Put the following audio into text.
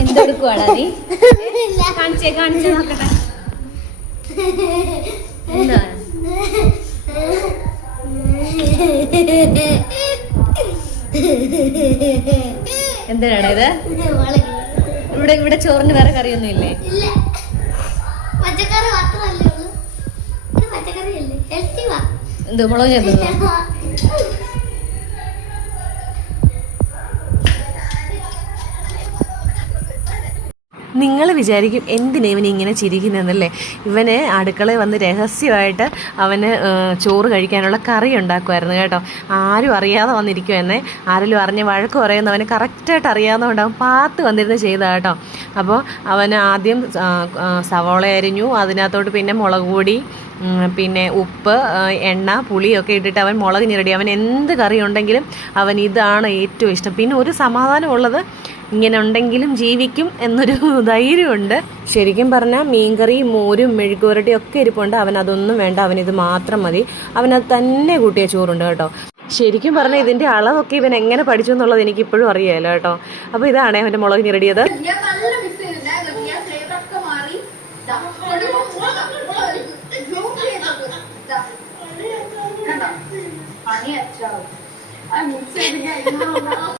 എന്തെടുക്കുവാടാ നീ? കാണിച്ചേ നോക്കട്ടെ. എന്താ എന്തിനാണ് ഇത്? ഇവിടെ ചോറിന് വേറെ കറിയൊന്നും ഇല്ലേ? എന്ത് മുളക് ചേർത്തോ? നിങ്ങൾ വിചാരിക്കും എന്തിനാ ഇവന് ഇങ്ങനെ ചിരിക്കുന്നതെന്നല്ലേ. ഇവന് അടുക്കളയിൽ വന്ന് രഹസ്യമായിട്ട് അവന് ചോറ് കഴിക്കാനുള്ള കറി ഉണ്ടാക്കുമായിരുന്നു കേട്ടോ. ആരും അറിയാതെ വന്നിരിക്കുമെന്നേ. ആരെങ്കിലും അറിഞ്ഞ് വഴക്ക് പറയുന്നവന് കറക്റ്റായിട്ട് അറിയാവുന്നതുകൊണ്ട് അവൻ പാത്ത് വന്നിരുന്ന് ചെയ്തതാണ് കേട്ടോ. അപ്പോൾ അവന് ആദ്യം സവോള അരിഞ്ഞു, അതിനകത്തോട്ട് പിന്നെ മുളക് പൊടി, പിന്നെ ഉപ്പ്, എണ്ണ, പുളിയൊക്കെ ഇട്ടിട്ട് അവൻ മുളക് ഞെരടി. അവൻ എന്ത് കറി ഉണ്ടെങ്കിലും അവൻ ഇതാണ് ഏറ്റവും ഇഷ്ടം. പിന്നെ ഒരു സമാധാനമുള്ളത്, ഇങ്ങനെ ഉണ്ടെങ്കിലും ജീവിക്കും എന്നൊരു ധൈര്യമുണ്ട്. ശരിക്കും പറഞ്ഞാൽ മീൻകറി, മോരും, മെഴുകുവരട്ടിയും ഒക്കെ ഇരിപ്പുണ്ട്. അവൻ അതൊന്നും വേണ്ട, അവനിത് മാത്രം മതി. അവനത് തന്നെ കൂട്ടിയ ചോറുണ്ട് കേട്ടോ. ശരിക്കും പറഞ്ഞാൽ ഇതിൻ്റെ അളവൊക്കെ ഇവൻ എങ്ങനെ പഠിച്ചു എന്നുള്ളത് എനിക്കിപ്പോഴും അറിയാമല്ലോ കേട്ടോ. അപ്പോൾ ഇതാണ് അവൻ്റെ മുളക് ഞെരടിയത്.